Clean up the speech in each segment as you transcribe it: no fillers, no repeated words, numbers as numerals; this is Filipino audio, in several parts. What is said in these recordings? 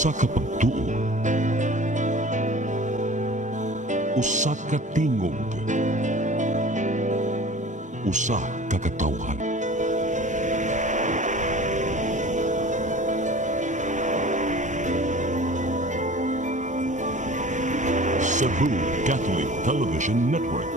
Usa ka pagtuo, usa ka tingog, usa ka katawhan. Cebu Catholic Television Network.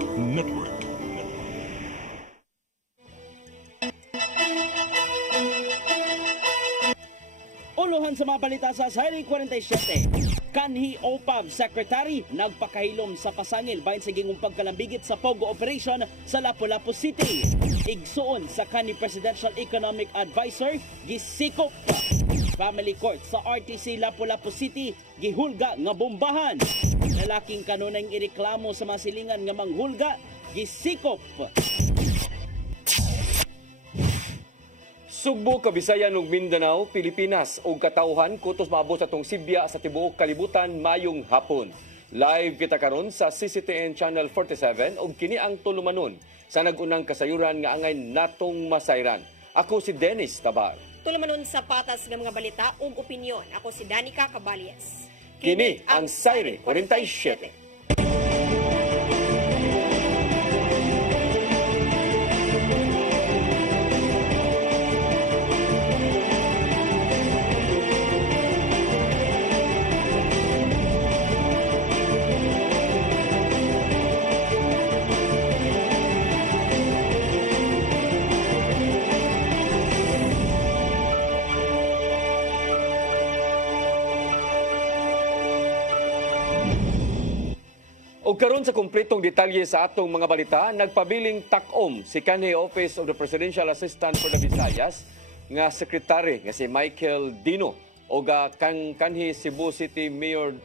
Uluhan sa mga balita sa Sairi 47. Kanhi OPAV Secretary nagpakahilom sa pasangil bahin sa gingong pagkalambigit sa Pogo Operation sa Lapu-Lapu City. Igsuon sa kanhi Presidential Economic Advisor gisikop. Family Court sa RTC Lapu-Lapu City gihulga nga bombahan. Lalaking kanunay ireklamo sa mga silingan nga manghulga gisikop. Sugbo, Kabisayan ug Mindanao, Pilipinas ug katawhan kutos maabot sa tong Sibya sa tibuok kalibutan mayong hapon. Live kita karon sa CCTN Channel 47 ug kini ang tulumanon sa nagunang kasayuran nga angay natong masayran. Ako si Dennis Tabar. Tulumanon sa patas ng mga balita ug opinyon. Ako si Danica Caballes. Kini ang Sairi 47. O karon sa kumpletong detalye sa atong mga balita, nagpabiling takom si kanhi Office of the Presidential Assistant for the Visayas nga sekretary nga si Michael Dino o kanhi Cebu City Mayor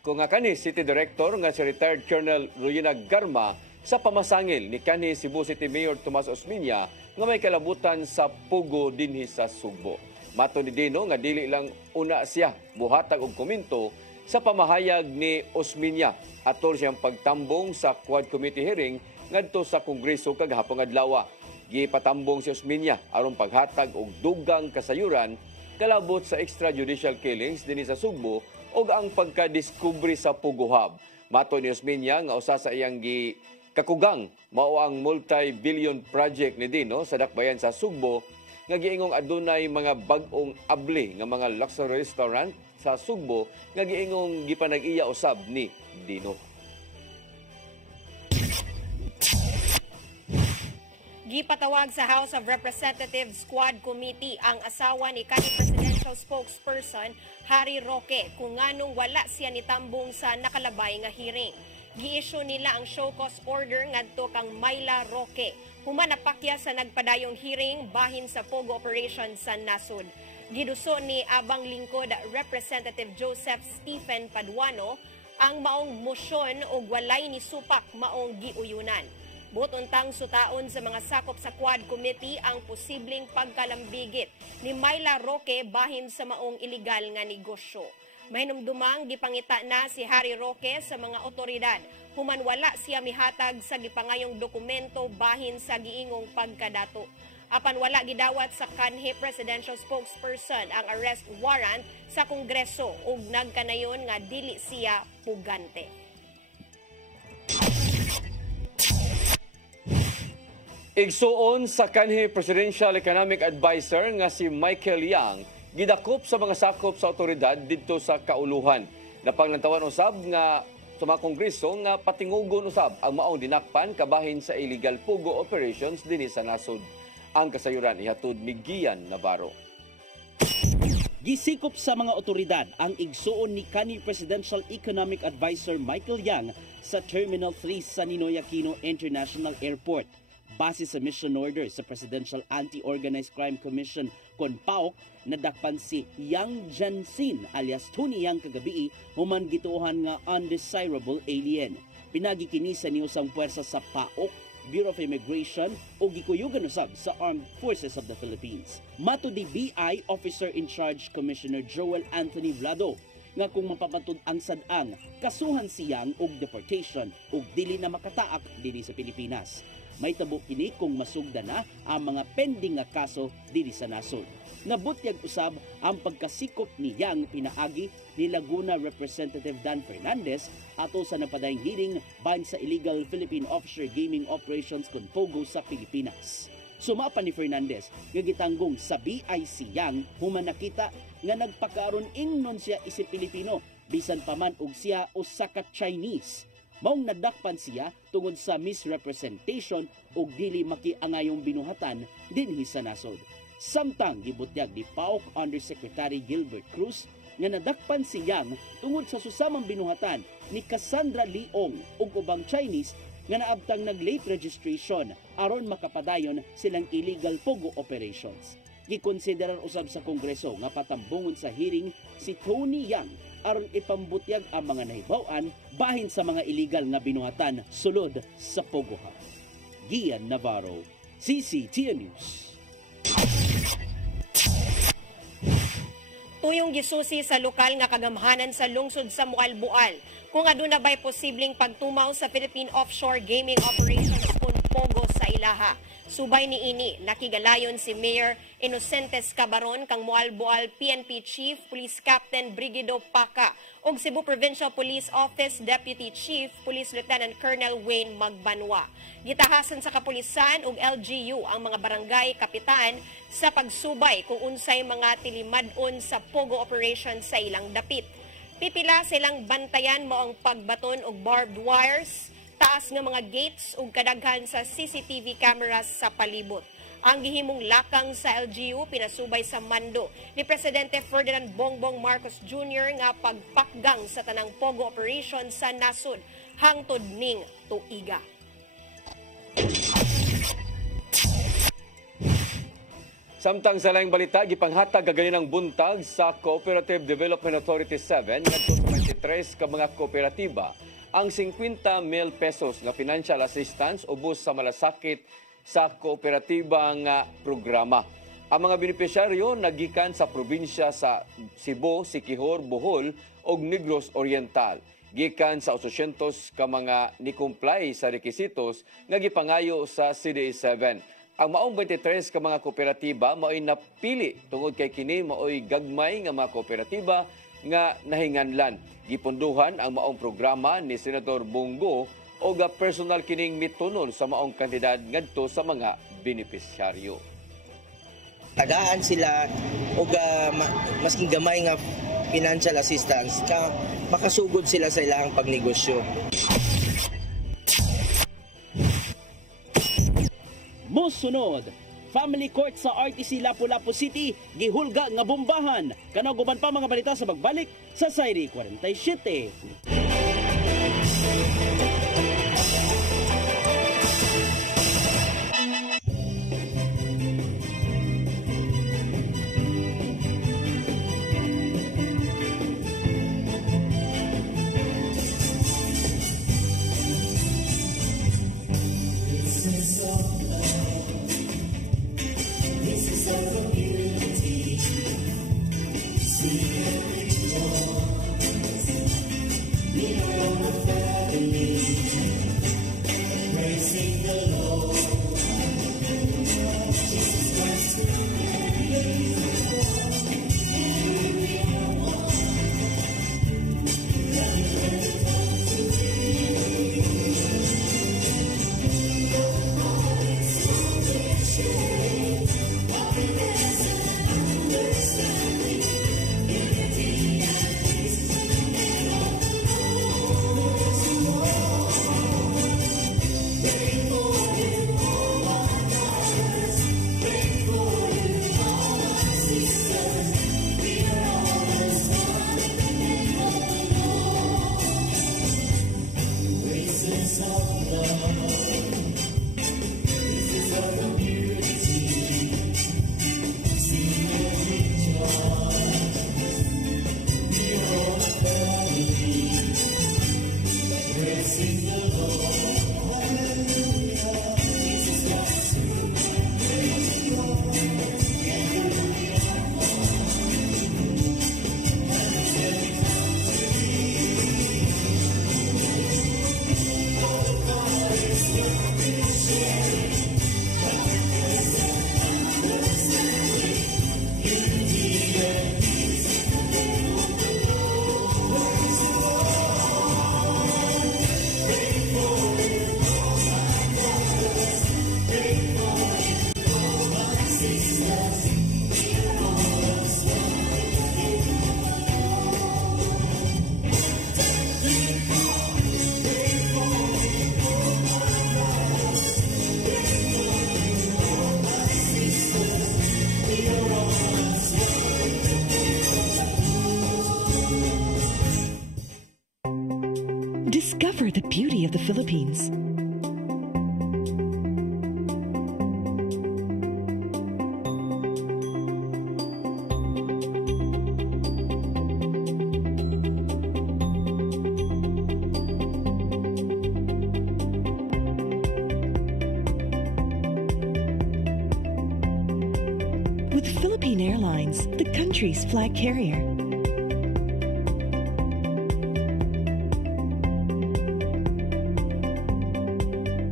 nga kanhi City Director nga si retired Colonel Ruyina Garma sa pamasangil ni kanhi Cebu City Mayor Tomas Osmeña nga may kalabutan sa Pugo dinhi sa Sugbo. Mato ni Dino nga dili lang una siya buhatag og komento sa pamahayag ni Osmeña atol siyang pagtambong sa Quad Committee hearing ngadto sa Kongreso kagahapon adlaw. Gipatambong si Osmeña aron paghatag og dugang kasayuran kalabot sa extrajudicial killings dinhi sa Sugbo ug ang pagkadiskubre sa Pugo Hub. Mato ni Osmeña nga usa sa iyang kakugang mao ang multi-billion project ni Dino sa dakbayan sa Sugbo nga giingong adunay mga bag-ong abli nga mga luxury restaurant sa Sugbo nga giingong gipanag-iya usab ni Dino. Gipatawag sa House of Representatives Squad Committee ang asawa ni kanhi Presidential Spokesperson Harry Roque kung nganong wala siya nitambong sa nakalabay nga hearing. Gi-issue nila ang show cause order ngadto kang Myla Roque human napakya sa nagpadayong hearing bahin sa Pogo Operation sa nasud. Giduso ni Abang Lingkod Representative Joseph Stephen Paduano ang maong mosyon o walay ni supak maong giuyunan. Butuntang sutaon sa mga sakop sa Quad Committee ang posibleng pagkalambigit ni Myla Roque bahin sa maong iligal nga negosyo. Mahinumdumang gipangita na si Harry Roque sa mga otoridad human wala siya mihatag sa gipangayong dokumento bahin sa giingong pagkadato. Apan wala gidawat sa kanhi Presidential Spokesperson ang arrest warrant sa Kongreso ug nagkanayon nga dili siya pugante. Igsuon sa kanhi Presidential Economic Advisor nga si Michael Yang gidakop sa mga sakop sa otoridad didto sa kauluhan. Napanglantawan usab nga sa mga Kongreso nga patingugon usab ang maong dinakpan kabahin sa illegal pugo operations dinhi sa nasod. Ang kasayuran ihatod ni Gian Navarro. Gisikop sa mga otoridad ang igsuon ni kanhi Presidential Economic Advisor Michael Yang sa Terminal 3 sa Ninoy Aquino International Airport. Base sa mission order sa Presidential Anti-Organized Crime Commission (CONPAOC), nadakpan si Yang Jansin alias Tony Yang kagabi human gituohan nga undesirable alien. Pinagi kini sa niusang puwersa sa PAOK, Bureau of Immigration o gikuyugan usab sa Armed Forces of the Philippines. Mato di BI Officer in Charge Commissioner Joel Anthony Vlado nga kung mapapatud ang sadang kasuhan siyang og deportation ug dili na makataak dinhi sa Pilipinas. may tabo kini kung masugda na ang mga pending nga kaso diri sa nasod. Nabutyag usab ang pagkasikop ni Yang pinaagi ni Laguna Representative Dan Fernandez ato sa napadayong hearing bahin sa illegal Philippine offshore gaming operations kon POGO sa Pilipinas. Sumapa ni Fernandez nga gitanggong sa BIC Yang human nakita nga nagpakaaron ingnon siya isip Pilipino bisan pa man og siya usa ka Chinese. Maong nadakpan siya tungod sa misrepresentation ug dili makiangayong binuhatan dinhi sa nasod. Samtang gibutyag ni PAOK Undersecretary Gilbert Cruz nga nadakpan si Yang tungod sa susamang binuhatan ni Cassandra Leong ug ubang Chinese nga naabtang nag-late registration aron makapadayon silang illegal POGO operations. Gikonsiderar usab sa Kongreso nga patambungon sa hearing si Tony Yang aron ipambutyag ang mga nahibaw-an bahin sa mga illegal nga binuhatan sulod sa POGO. Gian Navarro, CCTN News. Tuyong gisusi sa lokal nga kagamhanan sa lungsod sa Mualbual kung aduna ba'y posibleng pagtumaw sa Philippine offshore gaming operations kung POGO sa ilaha. Subay ni ini, nakigalayon si Mayor Inocentes Cabaron kang Mualbual PNP Chief Police Captain Brigido Paca ug Cebu Provincial Police Office Deputy Chief Police Lieutenant Colonel Wayne Magbanwa. Gitahasan sa kapulisan ug LGU ang mga barangay kapitan sa pagsubay kung unsay mga tilimadon sa POGO operation sa ilang dapit. Pipila silang bantayan mo ang pagbaton og barbed wires, taas nga mga gates ug kadaghan sa CCTV cameras sa palibot. Ang gihimong lakang sa LGU pinasubay sa mando ni Presidente Ferdinand Bongbong Marcos Jr. nga pagpakgang sa tanang POGO operation sa nasod hangtod ning tuiga. Samtang sa laing balita, gipanghatag kaganinang buntag sa Cooperative Development Authority 7 ngadto sa 23 ka mga kooperatiba ang 50 mil pesos na financial assistance ubos sa malasakit sa kooperatiba nga programa. Ang mga benepisyaryo nagikan sa probinsya sa Cebu, Siquijor, Bohol ug Negros Oriental. Gikan sa 800 ka mga ni-comply sa requisitos nga gipangayo sa CDA-7. Ang maong 23 ka mga kooperatiba mao'y napili tungod kay kini mao'y gagmay nga mga kooperatiba nga nahinganlan. Gipunduhan ang maong programa ni Senador Bongo o ga personal kining mitunon sa maong kantidad ngadto sa mga benepisyaryo. Tagaan sila o masking gamay nga financial assistance ka makasugod sila sa ilang pagnegosyo. Mosunod, Family Court sa RTC Lapu-Lapu City, gihulga nga bombahan. Kanaguban pa mga balita sa magbalik sa Sairi 47. Discover the beauty of the Philippines. With Philippine Airlines, the country's flag carrier.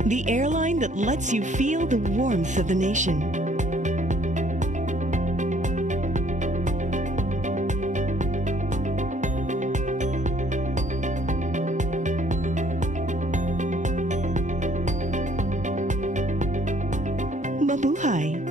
The airline that lets you feel the warmth of the nation. Mabuhay!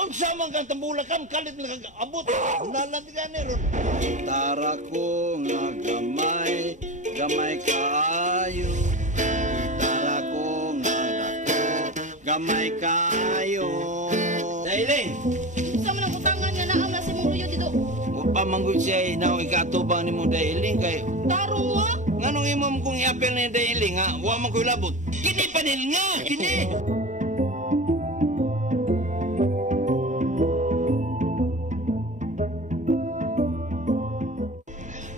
Unsa man kang tambulakan kalit nagabot nalandigan ni ron Gitara ko nga gamay kaayo. Gitara ko nga dako, gamay kaayo. Dailing Sa man ang utangan nga naam na si mong luyo dito. Pamanggod siya na ikatubang ni mo Dailing kay Tarong mo? nganong imam kong iapel ni Dailing ha? Wa man ko'y labot. Kini panil nga, kini.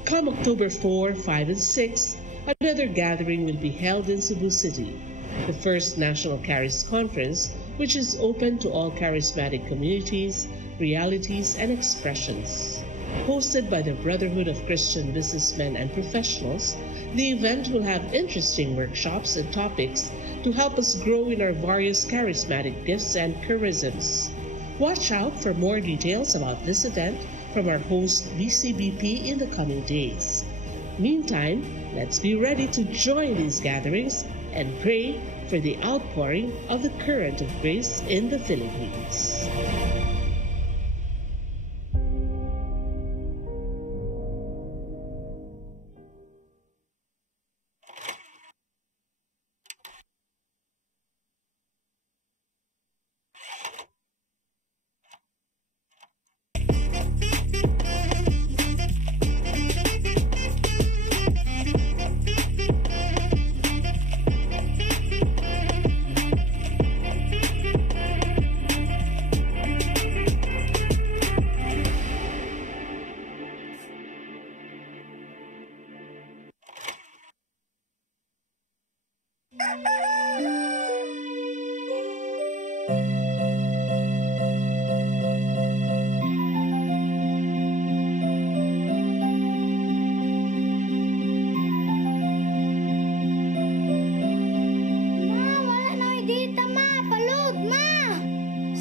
Come October 4, 5, and 6, another gathering will be held in Cebu City, the first National Charis Conference, which is open to all charismatic communities, realities, and expressions. Hosted by the Brotherhood of Christian Businessmen and Professionals, the event will have interesting workshops and topics to help us grow in our various charismatic gifts and charisms. Watch out for more details about this event from our host BCBP in the coming days. Meantime, let's be ready to join these gatherings and pray for the outpouring of the current of grace in the Philippines.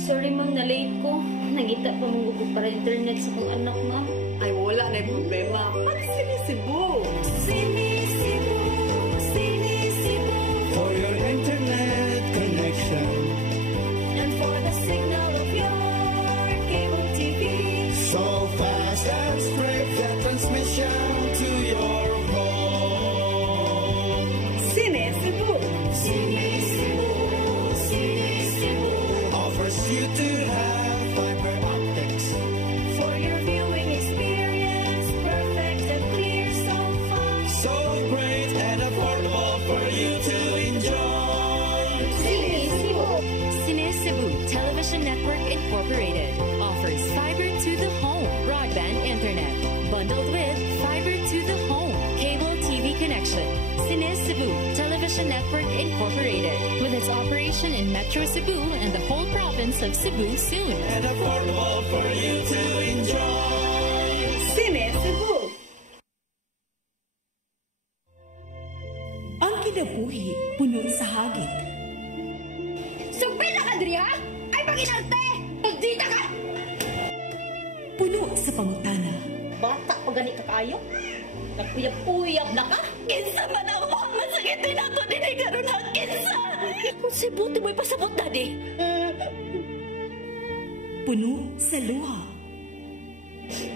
Sorry ma'am, na-late ko. Nangita pa mong gusto para internet sa kong anak ma'am. Ay, wala na yung problema. Pag-sinisibo. Sinisibo, sinisibo. For your internet connection. And for the signal of your cable TV. So fast and straight the transmission to your home. Sinisibo. Sinisibo, sinisibo. Offers you to have fiber optics. For your viewing experience, perfect and clear so far. So great and affordable for you to enjoy. Sinisibo. Sinisibo Television Network Incorporated offers fiber to the home broadband internet bundled with fiber to the home cable TV connection. Sinisibo Television Network Incorporated with its operation in Metro Cebu and the whole province of Cebu soon. And affordable for you to enjoy. hagit. Sugpil na ka, Dria! Ay, pag-inarte! Pagdita ka! Puno sa pangutana. Bata pa gani ka kayo? Nagpuyap-puyap na ka? Kinsa man ang mga masakitin nato din ay karoon ang kinsa! Kung si buti mo'y pasabot, Daddy. Puno sa luha.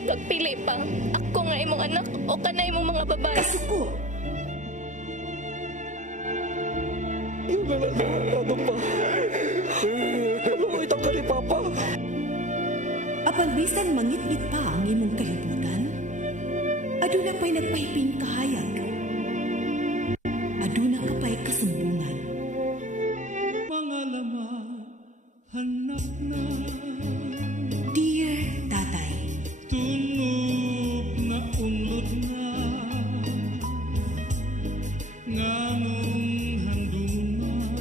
Pagpili pa, ako nga imong anak o kanay imong mga babae. Kasuko. Yung ano pa? Kaluoy ka ni Papa. Apang bisan mangit-ngit pa ang imong kalibutan, aduna pa'y nagpahiping kahayag. Aduna ka pa'y kasumbungan. Pangalama, hanap na. Dear Tatay, Tunog na unlod na. Nganong handungan.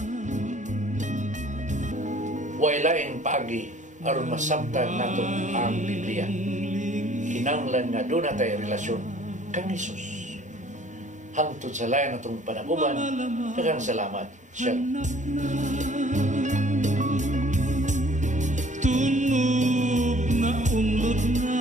Wailaing pagi aron masabtan nato ang Biblia. Kinahanglan nga doon natay relasyon kang Jesus. Hangtod sa layan natong panaguban, daghang salamat. Shalom. Tunog na unlod na.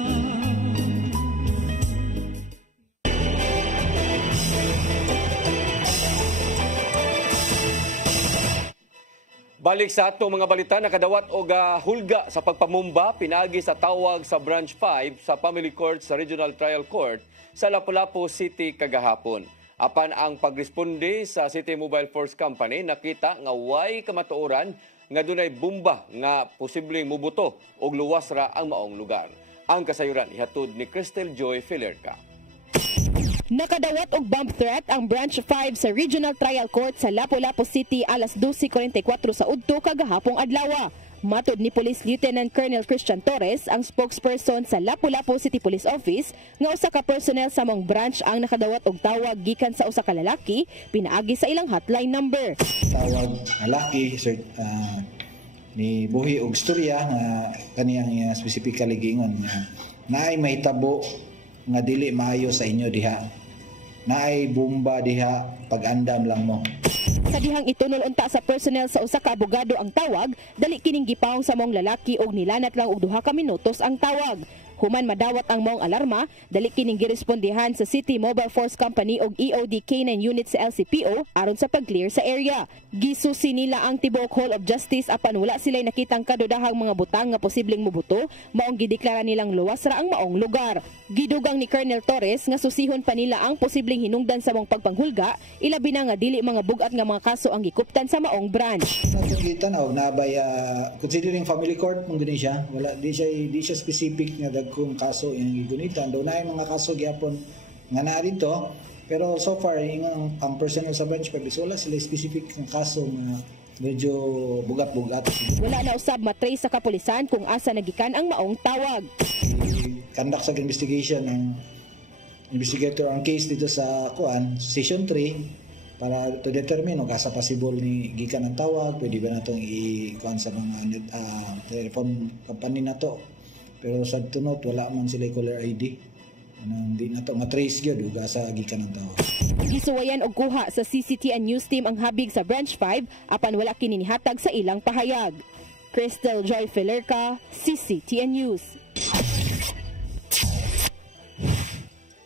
Balik sa atong mga balita, nakadawat og hulga sa pagpamumba pinaagi sa tawag sa Branch 5 sa Family Court sa Regional Trial Court sa Lapu-Lapu City kagahapon. Apan ang pagresponde sa City Mobile Force Company nakita nga way kamatuoran nga dunay bomba nga posibleng mubuto og luwas ra ang maong lugar. Ang kasayuran ihatod ni Crystal Joy Filerca. Nakadawat og bomb threat ang Branch 5 sa Regional Trial Court sa Lapu-Lapu City alas 12:44 sa udto kagahapong adlaw. Matod ni Police Lieutenant Colonel Christian Torres, ang spokesperson sa Lapu-Lapu City Police Office, nga usa ka personnel sa mong branch ang nakadawat og tawag gikan sa usa ka lalaki pinaagi sa ilang hotline number. Tawag lalaki sir, ni buhi og istorya nga kaniyang specifically giingon nga naay mahitabo nga dili maayo sa inyo diha. Naay bomba diha, pag-andam lang mo. Sa dihang itunol unta sa personnel sa usa ka abogado ang tawag, dali kining gipawong sa mong lalaki og nilanat lang og 2 ka minutos ang tawag. Human madawat ang maong alarma, dali kining girespondihan sa City Mobile Force Company og EOD K9 unit sa LCPO aron sa pag-clear sa area. Gisusi nila ang tibuok Hall of Justice apan wala sila'y nakitang kadudahang mga butang nga posibleng mubuto, maong gideklara nilang luwas ra ang maong lugar. Gidugang ni Colonel Torres nga susihon pa nila ang posibleng hinungdan sa mong pagpanghulga, ilabi na nga dili mga bugat nga mga kaso ang gikuptan sa maong branch. Nakita na nabay considering family court mong gani siya, wala di siya specific nga kung kaso yung gigunitan. Doon na yung mga kaso gyapon nga na dito. Pero so far, yung ang personnel sa branch pag wala sila specific ng kaso nga medyo bugat-bugat. Wala na usab matrace sa kapulisan kung asa nagikan ang maong tawag. Conduct sa investigation ng investigator ang case dito sa Session 3 para to determine kung asa possible ni gikan ang tawag, pwede ba natong i-kuan sa mga telephone company na to. Pero sa tunot, wala man sila caller ID. Hindi na ito matrace yun, uga sa gikan ng tao. Gisuwayan og kuha sa CCTN News Team ang habig sa Branch 5, apan wala kininihatag sa ilang pahayag. Crystal Joy Filerca, CCTN News.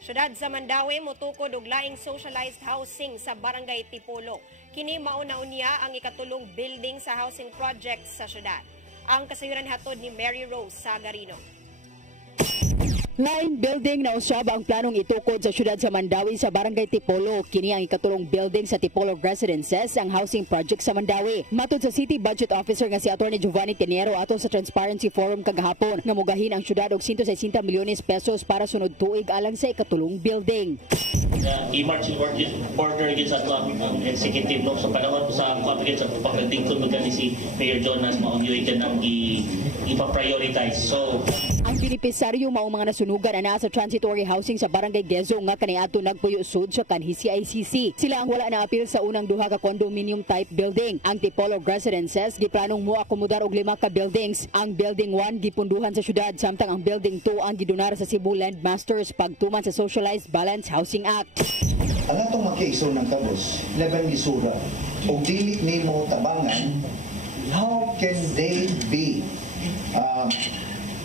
Syudad sa Mandawi motukod og laing socialized housing sa Barangay Tipolo. Kini mauna unya ang ikatulong building sa housing project sa syudad. Ang kasayuran hatod ni Mary Rose Sagarino. Lain building na usab ang planong itukod sa syudad sa Mandawi sa Barangay Tipolo. Kini ang ikatulong building sa Tipolo Residences, ang housing project sa Mandawi. Matod sa City Budget Officer nga si Attorney Giovanni Teniero ato sa Transparency Forum kagahapon, nga mugahin ang syudad og 160 milyones pesos para sunod tuig alang sa ikatulong building. I-marching order gid sa ang executive no sa panahon sa pagiging sa pagtingkod magani si Mayor Jonas mao gyud ang ipa-prioritize. So ang benepisaryo mao mga nasunugan ana sa transitory housing sa Barangay Gezo nga kaniadto nagpuyo sud sa kanhi CICC. Sila ang wala na apil sa unang 2 ka condominium type building. Ang Tipolo Residences giplanong mo akomodar og 5 ka buildings. Ang building 1 gipunduhan sa syudad samtang ang building 2 ang gidonar sa Cebu Land Masters pagtuman sa Socialized Balance Housing Act. Ang atong makiiso ng kabos, laban gisura, o dili nimo tabangan, how can they be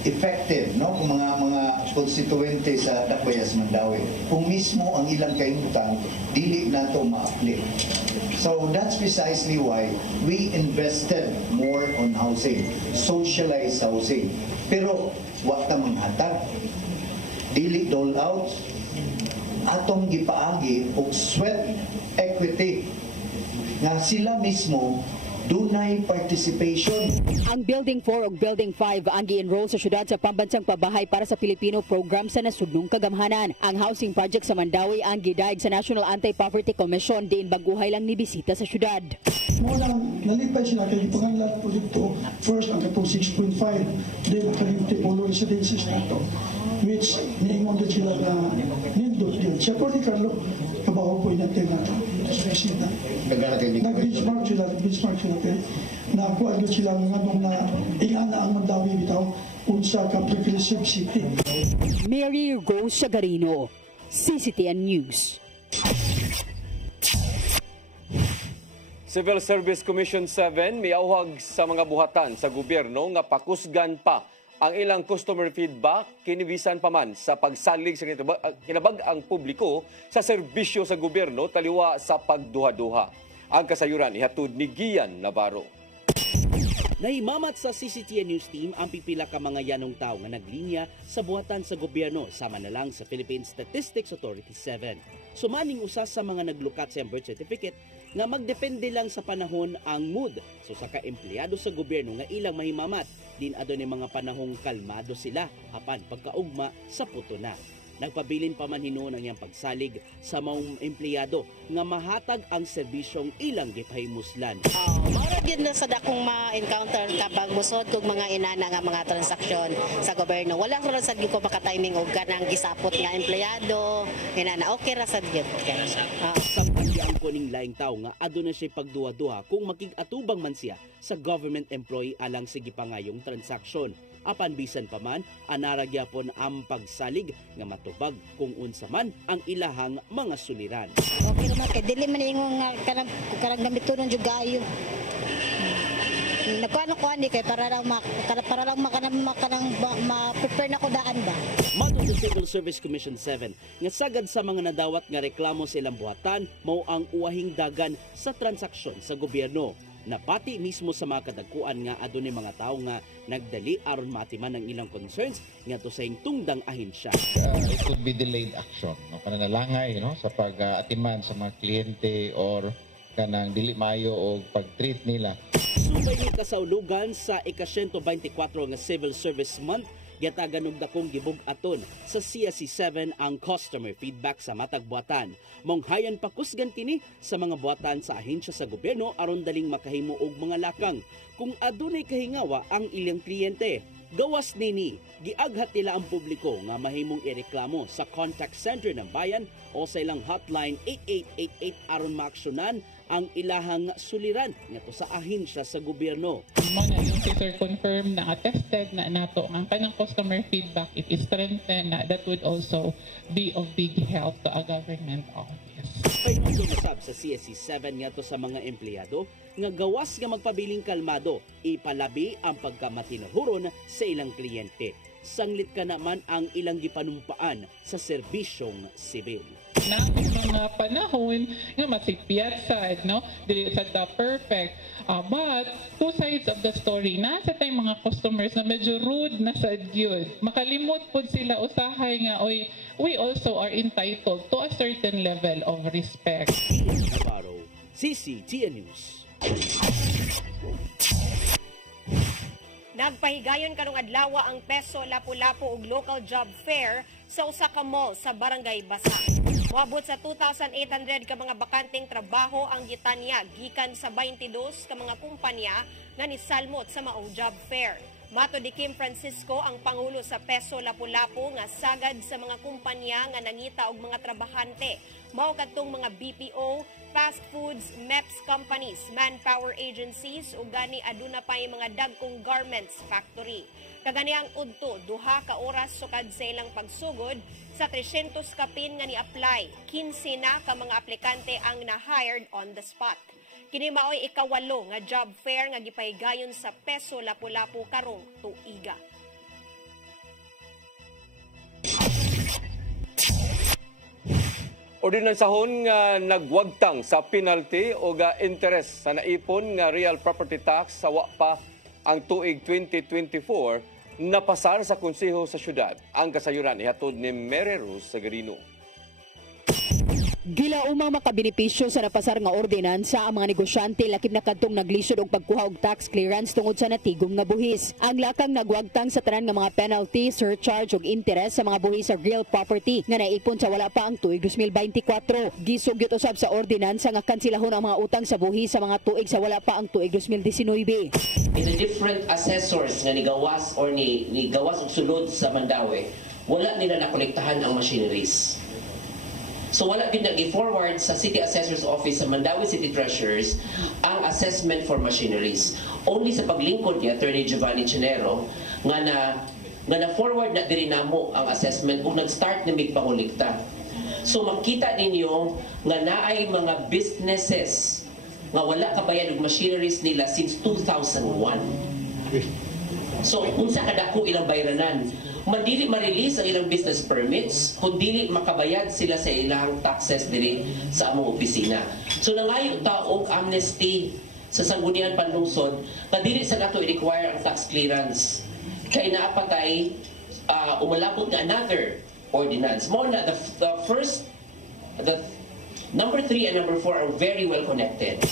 effective, no, kung mga konstituente sa Dakbayas Mandawi kung mismo ang ilang kaingutan dili nato ma-apply. So that's precisely why we invested more on housing, socialized housing. Pero wa ta manghatag, dili dole out, atong gipaagi og sweat equity nga sila mismo dunay participation. Ang Building 4 ug Building 5 ang gi-enroll sa syudad sa Pambansang Pabahay para sa Pilipino Program sa Nasudnong Kagamhanan. Ang housing project sa Mandawi ang gidaig sa National Anti-Poverty Commission diin baguhay lang ni bisita sa syudad. Muna nalipay sila kay pangalan proyekto. First ang katong 6.5, then kalimti polo residences nato, which niingon din sila na nindot din. Siya po ni Carlo, kabaho po natin nato. Nag-benchmark sila kay nakuha nyo sila nga nung na ingana ang Mandawi bitaw unsa ka progressive city. Mary Rose Shagarino, CCTN News. Civil Service Commission 7 miawhag sa mga buhatan sa gobyerno nga pakusgan pa ang ilang customer feedback kinibisan pa man sa pagsalig sa kinabag-ang publiko sa serbisyo sa gobyerno taliwa sa pagduha-duha. Ang kasayuran ihatod ni Gian Navarro. Nahimamat sa CCTN News Team ang pipila ka mga yanong tao nga naglinya sa buhatan sa gobyerno sama na lang sa Philippine Statistics Authority 7. Sumaning usa sa mga naglukat sa birth certificate nga magdepende lang sa panahon ang mood. So sa ka-empleyado sa gobyerno nga ilang mahimamat, din adunay mga panahong kalmado sila apan pagkaugma sa puto na. Nagpabilin pa man hinuon ang iyang pagsalig sa mga empleyado nga mahatag ang serbisyong ilang gipahimuslan. Maura gyud na sa dakong ma-encounter kapag musod kog mga inana nga mga transaksyon sa gobyerno. Wala ra sad gyud ko maka-timing og kanang gisapot nga empleyado, inana okay ra sad gyud. Samtang ang kuning laing tao nga aduna siya pagduha-duha kung makig-atubang man siya sa government employee alang sige pangayong transaksyon. Apan bisan pa man, anara gyapon ang pagsalig nga matubag kung unsa man ang ilahang mga suliran. Okay naman kay dili man ingon nga karang gamitonon jud gayo. Nagkuan ni kay para lang ma-prepare na ko daan ba. Matod sa Civil Service Commission 7 nga sagad sa mga nadawat nga reklamo sa ilang buhatan mao ang uwahing dagan sa transaksyon sa gobyerno. Napati mismo sa mga kadagkuan nga adunay mga tao nga nagdali aron maatiman ang ilang concerns ngadto sa tungdang ahensya. It could be delayed action, no? Pananalangay, no? Sa pag-atiman sa mga kliyente or kanang dili maayo og pag-treat nila. Subay ni kasaulugan sa ika-124 nga Civil Service Month, gatagan og dakong gibug-aton sa CSC7 ang customer feedback sa matag buhatan. Monghayan pakusgan kini sa mga buhatan sa ahensya sa gobyerno aron daling makahimo og mga lakang. Kung adunay kahingawa ang ilang kliyente, gawas nini, giaghat nila ang publiko nga mahimong ireklamo sa contact center ng bayan o sa ilang hotline 8888 aron maaksyonan ang ilahang suliran ngadto sa ahensya sa gobyerno. Mga yung sir confirm na attested na nato ang kanang customer feedback it is strengthened na that would also be of big help to a government office. Payong usab sa CSC7 ngadto sa mga empleyado nga gawas nga magpabiling kalmado, ipalabi ang pagkamatinuhuron sa ilang kliyente. Sanglit ka naman ang ilang gipanumpaan sa serbisyong sibil. Na mga panahon nga masipyat sad, no? Dili sad perfect. But two sides of the story. Nasa tayong mga customers na medyo rude na sad yun. Makalimot po sila usahay nga, oy, we also are entitled to a certain level of respect. Navarro, CCTN News. Nagpahigayon karong adlaw ang Peso Lapu-Lapu ug local job fair sa usa ka mall sa Barangay Basa. Moabot sa 2,800 ka mga bakanteng trabaho ang gitanya gikan sa 22 ka mga kumpanya nga nisalmot sa maong job fair. Mato ni Kim Francisco, ang pangulo sa Peso Lapu-Lapu, nga sagad sa mga kumpanya nga nangita og mga trabahante. Mao kadtong mga BPO, fast foods, MEPS companies, manpower agencies ug gani aduna pa mga dagkong garments factory. Kagani ang udto duha ka oras sukad sa ilang pagsugod sa 300 kapin nga ni-apply. 15 na ka mga aplikante ang na-hired on the spot. Kini maoy ikawalo nga job fair nga gipahigayon sa Peso Lapu-Lapu karong tuiga. Ordinansahon nga nagwagtang sa penalty o ga interest sa naipon nga real property tax sa pa ang tuig 2024 napasar sa konseho sa syudad. Ang kasayuran ihatod ni Mary Rose Sagarino. Gilaumang makabenepisyo sa napasar nga ordinansa ang mga negosyante lakip na kadtong naglisod og pagkuha og tax clearance tungod sa natigom nga buhis. Ang lakang nagwagtang sa tanan nga mga penalty, surcharge ug interest sa mga buhis sa real property nga naipon sa wala pa ang tuig 2024. Gisugyot usab sa ordinansa nga kansilahon ang mga utang sa buhis sa mga tuig sa wala pa ang tuig 2019. In the different assessors nga nigawas or ni gawas og sulod sa Mandawi, wala nila nakolektahan ang machineries. So wala din nag-forward sa City Assessor's Office sa Mandawi City Treasurers ang assessment for machineries. Only sa paglingkod ni Attorney Giovanni Chinero nga na-forward na diri namo ang assessment kung nag-start na migpangulikta. So makita ninyo nga naay mga businesses nga wala kabayad og machineries nila since 2001. So unsa kadako ilang bayranan? Madili ma-release ang ilang business permits kung dili makabayad sila sa ilang taxes diri sa among opisina. So nangayo ta og amnesty sa Sangguniang Panlungsod nga dili sa nato i-require ang tax clearance kay naapatay umalabot nga another ordinance. Mo na the number 3 and number 4 are very well connected.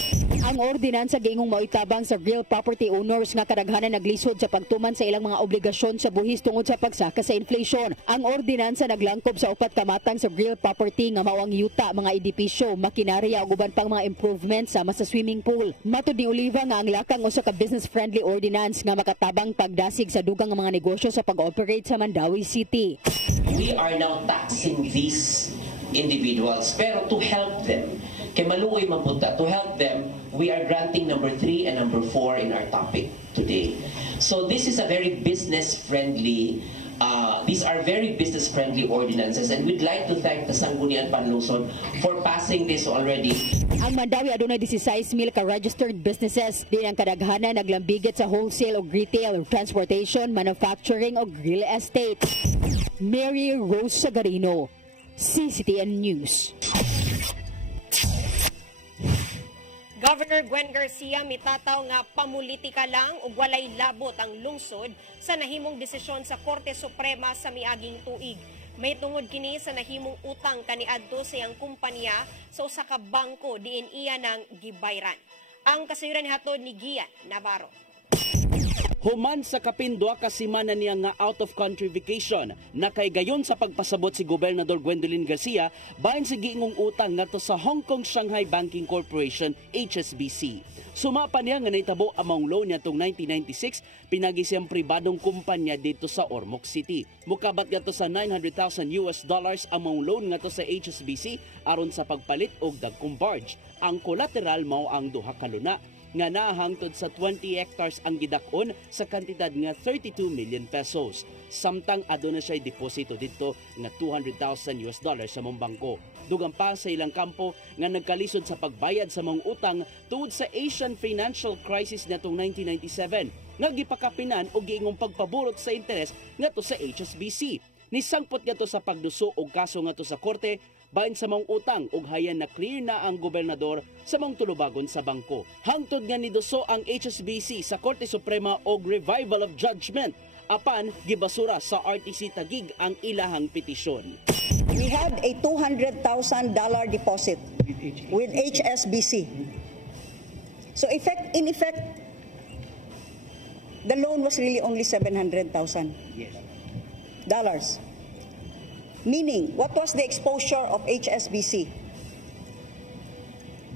Ang ordinansa giingong mautabang sa real property owners nga kadaghanan naglisod sa pagtuman sa ilang mga obligasyon sa buhis tungod sa pagsaka sa inflation. Ang ordinansa naglangkob sa upat ka matang sa real property nga mao ang yuta, mga edipisyo, makinarya ug uban pang mga improvements sama sa swimming pool. Matud ni Oliva nga ang lakang usa ka business-friendly ordinance nga makatabang pagdasig sa dugang nga mga negosyo sa pag-operate sa Mandawi City. We are now taxing these individuals pero to help them kay maluoy man punta, to help them, we are granting number 3 and number 4 in our topic today. So this is a very business-friendly, these are very business-friendly ordinances and we'd like to thank the Sangguniang Panlungsod for passing this already. Ang Mandawi adunay 16,000 ka registered businesses. Din ang kadaghanan naglambigit sa wholesale o retail, transportation, manufacturing o real estate. Mary Rose Sagarino, CCTN News. Governor Gwen Garcia mitataw nga pamulitika lang ug walay labot ang lungsod sa nahimong desisyon sa Korte Suprema sa miaging tuig. May tungod kini sa nahimong utang kaniadto sa iyang kumpanya sa usa ka bangko diin iya nang gibayran. Ang kasayuran hatod ni Gian Navarro. Human sa kapindwa ka semana niya nga out of country vacation, nakaigayon sa pagpasabot si Gobernador Gwendolyn Garcia bahin sa giingong utang ngadto sa Hong Kong Shanghai Banking Corporation HSBC. Sumapa niya nga naitabo among loan niya tong 1996 pinagi siyang pribadong kumpanya dito sa Ormoc City. Mukabat ngadto sa $900,000 among loan ngadto sa HSBC aron sa pagpalit og dagkong barge. Ang collateral mao ang duha ka luna nga nahangtod sa 20 hectares ang gidak-on sa kantidad nga 32 million pesos. Samtang aduna siya deposito dito nga $200,000 sa mong bangko. Dugang pa sa ilang kampo nga nagkalisod sa pagbayad sa mong utang tungod sa Asian financial crisis natong 1997 nga gipakapinan og giingong pagpaburot sa interes ngadto sa HSBC. Nisangpot nga to sa pagduso og kaso ngadto sa korte bahin sa mong utang ug hayan na clear na ang gobernador sa mong tulubagon sa bangko. Hangtod nga niduso ang HSBC sa Korte Suprema og revival of judgment apan gibasura sa RTC Taguig ang ilahang petisyon. We had a $200,000 deposit with HSBC. So in effect, the loan was really only $700,000. Dollars. Meaning, what was the exposure of HSBC?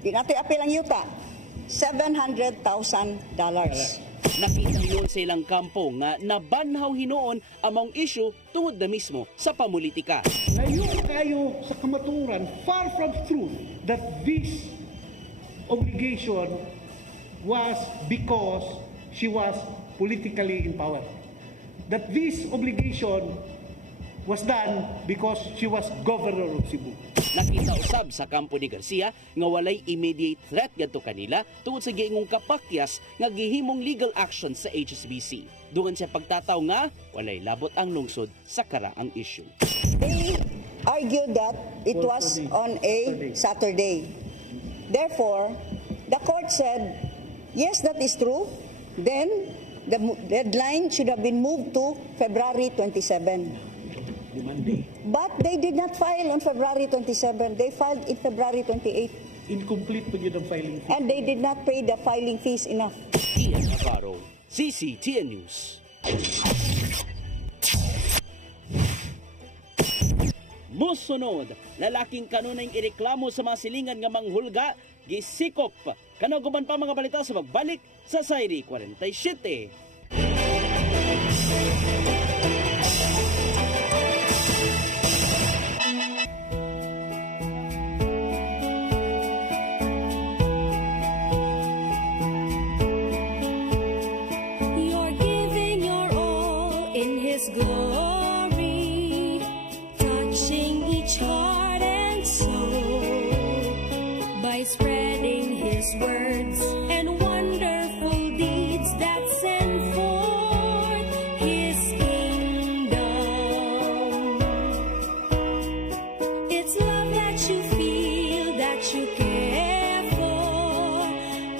Di natin apil ang yuta. $700,000. Nakita yun sa ilang kampo nga nabanhaw hinoon among issue tungod na mismo sa pamulitika. Ngayon kayo sa kamaturan, far from truth that this obligation was because she was politically in power. That this obligation was done because she was governor of Cebu. Nakita usab sa kampo ni Garcia nga walay immediate threat ngadto kanila tungod sa giingong kapakyas nga gihimong legal action sa HSBC. Dungan siya pagtataw nga walay labot ang lungsod sa karaang issue. They argued that it was on a Saturday. Therefore, the court said, yes, that is true. Then the deadline should have been moved to February 27. But they did not file on February 27. They filed in February 28. Incomplete pa yun ang filing fee. And they did not pay the filing fees enough. Ian Navarro, CCTN News. Musunod, lalaking kanunay ireklamo sa mga silingan nga manghulga, gisikop. Kanaguban pa mga balita sa magbalik sa Sairi 47. You're giving your all in His glory, touching each heart and soul by spreading His words and wonderful deeds that send forth His kingdom. It's love that you feel, that you care for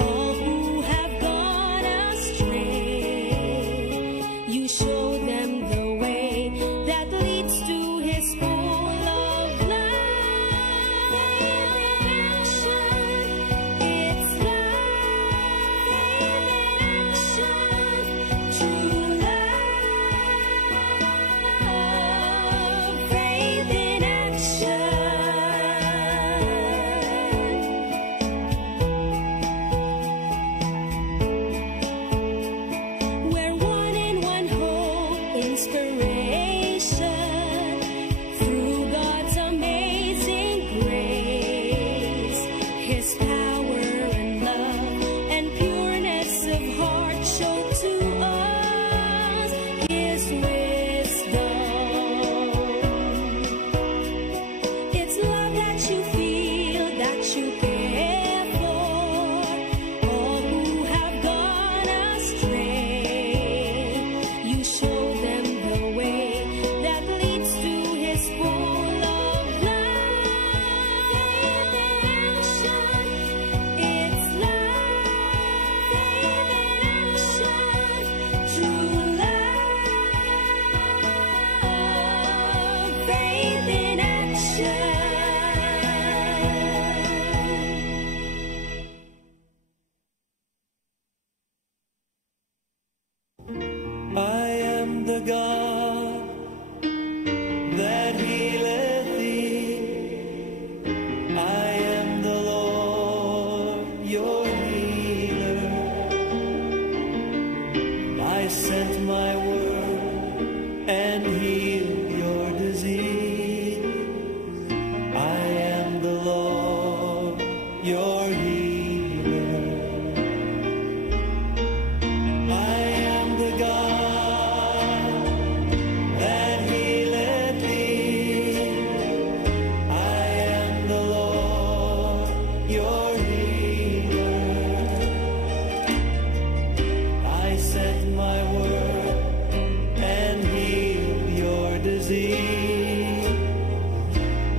all who have gone astray. You show them the way that leads to His full of love. It's love in action, true love, faith in action. We're one in one hope, inspiration through God's amazing grace. His power and love and pureness of heart show to us His wisdom. It's love that you feel, that you care for all who have gone astray. You show them the way that leads to His full of love. Faith in action, it's love. Faith in action, true love. Faith in action. I am the God that healeth thee. I am the Lord, your healer. I sent my word and healed your disease. I am the Lord, your healer. I am the God that healeth thee. I am the Lord, your healer. I sent my word and healed your disease.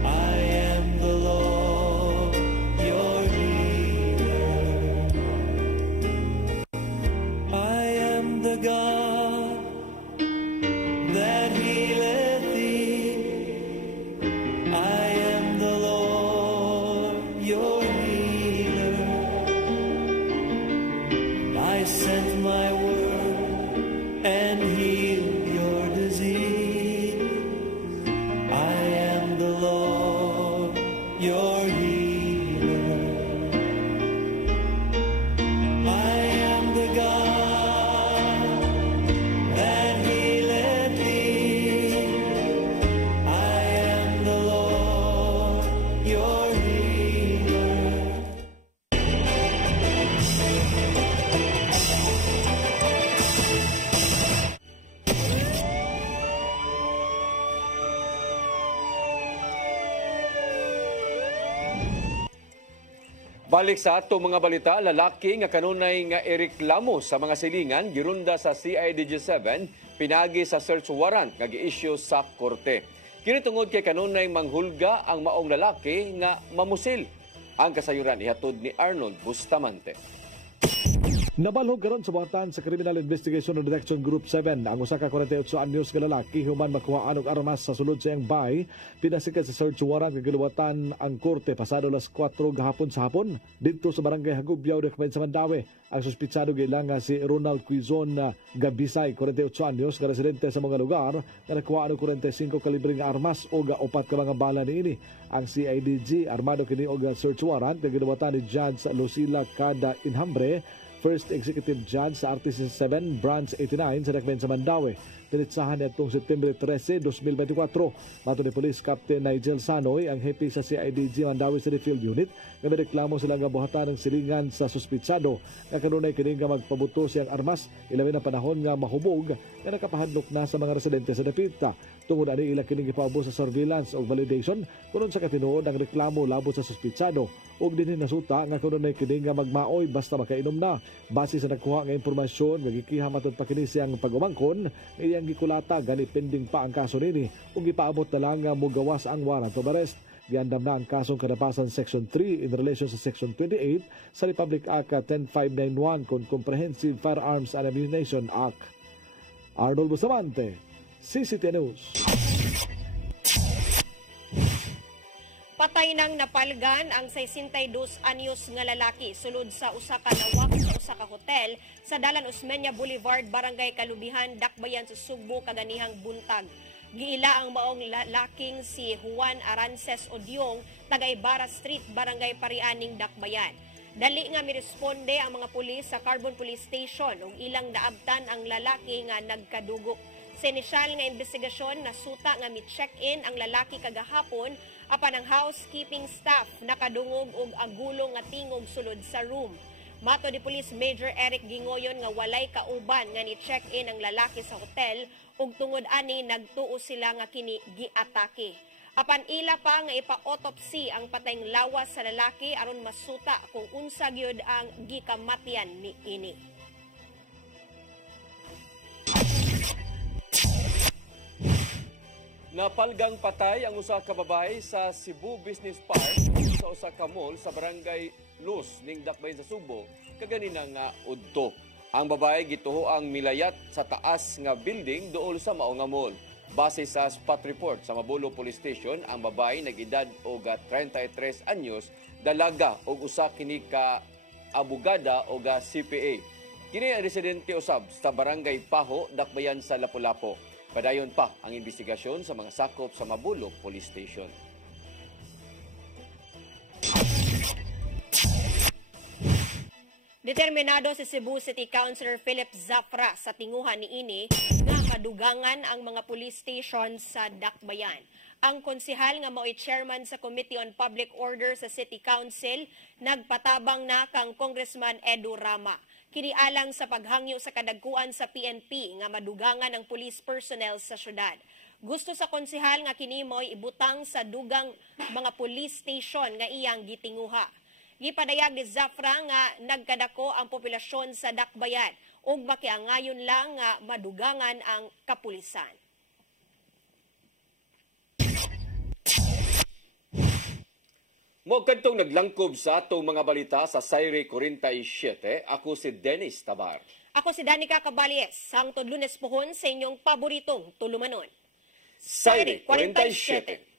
I am the Lord, your healer. I am the God that healeth thee. I am the Lord, your healer. I sent my word and healed your disease. Balik sa ato mga balita, lalaki nga kanunay nga ireklamo sa mga silingan girunda sa CIDG7 pinagi sa search warrant nga gi-issue sa korte. Kini tungod kay kanunay manghulga ang maong lalaki nga mamusil. Ang kasayuran ihatod ni Arnold Bustamante. Nabalhog karon sa buhatan sa Criminal Investigation and Detection Group 7 ang usa ka 48 anyos nga lalaki human makuhaan og armas sa sulod sa iyang bahay pinasikat sa search warrant nga giluwatan ang korte pasado alas 4 gahapon sa hapon didto sa barangay Hagubyaw diha sa Mandaue. Ang suspitsado gilang nga si Ronald Quizon Gabisay, 48 anyos, nga residente sa mga lugar nga nakuhaan og 45 kalibre nga armas o upat ka mga bala niini. Ang CIDG armado kini og search warrant nga giluwatan ni Judge Lucila Cada Inhambre, First Executive Judge sa RTC7 Branch 89 sa Dakbayan sa Mandaue. Tinitsahan nitong September 13, 2024. Mato ni Police Captain Nigel Sanoy, ang hepe sa CIDG Mandaue City Field Unit, nga reklamo sila nga buhatan ng silingan sa suspitsado nga kanunay kini nga magpabuto siyang armas ilabi na panahon nga mahubog nga nakapahadlok na sa mga residente sa dapita. Tungod ani ila kini gipaubos sa surveillance o validation kunon sa katinuod ang reklamo labot sa suspitsado ug dinhi nasuta nga kanunay kini nga magmaoy basta makainom na. Base sa nakuha nga impormasyon nga gikiha matud pa kini siyang pag-umangkon iyang gikulata gani pending pa ang kaso nini ug gipaabot na lang nga mogawas ang warrant of arrest. Giandam na ang kasong kadapasan Section 3 in relation sa Section 28 sa Republic Act 10591 kon Comprehensive Firearms and Ammunition Act. Arnold Bustamante, CCTV News. Patay nang napalgan ang 62 anyos nga lalaki sulod sa usa ka lawak sa usa ka hotel sa Dalan Osmeña Boulevard, Barangay Kalubihan, Dakbayan sa Sugbo kaganihang buntag. Giila ang maong lalaking si Juan Arances Odyong, taga Ibarra Street, Barangay Parianing, Dakbayan. Dali nga miresponde ang mga pulis sa Carbon Police Station ug ilang naabtan ang lalaki nga nagkadugo. Sa inisyal nga investigasyon, nasuta nga mi-check-in ang lalaki kagahapon apan ang housekeeping staff nakadungog og agulong nga tingog sulod sa room. Mato ni Police Major Eric Gingoyon nga walay kauban nga ni-check-in ang lalaki sa hotel ug tungod ani nagtuo sila nga kini giatake. Apan ila pa nga ipa-autopsy ang patayng lawas sa lalaki aron masuta kung unsa gyud ang gikamatian ni ini. Napalgang patay ang usa ka babae sa Cebu Business Park sa usa ka mall sa Barangay Luz ning Dakbayan sa Sugbo kaganina nga udto. Ang babae gituho ang milayat sa taas nga building duol sa mao nga mall. Base sa spot report sa Mabulo Police Station, ang babae nag-edad og 33 anyos, dalaga og usa kini ka abogada o CPA. Kini ang residente usab sa Barangay Paho, Dakbayan sa Lapu-Lapu. Padayon pa ang investigasyon sa mga sakop sa Mabulo Police Station. Determinado si Cebu City Councilor Philip Zafra sa tinguhan ni ini nga kadugangan ang mga police station sa Dakbayan. Ang konsehal nga mao'y chairman sa Committee on Public Order sa City Council nagpatabang na kang Congressman Edu Rama. Kinialang sa paghangyo sa kadagkuan sa PNP nga madugangan ang police personnel sa syudad. Gusto sa konsehal nga kini mo'y ibutang sa dugang mga police station nga iyang gitinguha. Gipadayag ni Zafra nga nagkadako ang populasyon sa Dakbayan ug makiangayon lang nga madugangan ang kapulisan. Mo kadtong naglangkob sa atong mga balita sa Sayre 47, ako si Dennis Tabar. Ako si Danica Cabales, ang Lunes pohon sa inyong paboritong tulumanon. Sayre 47.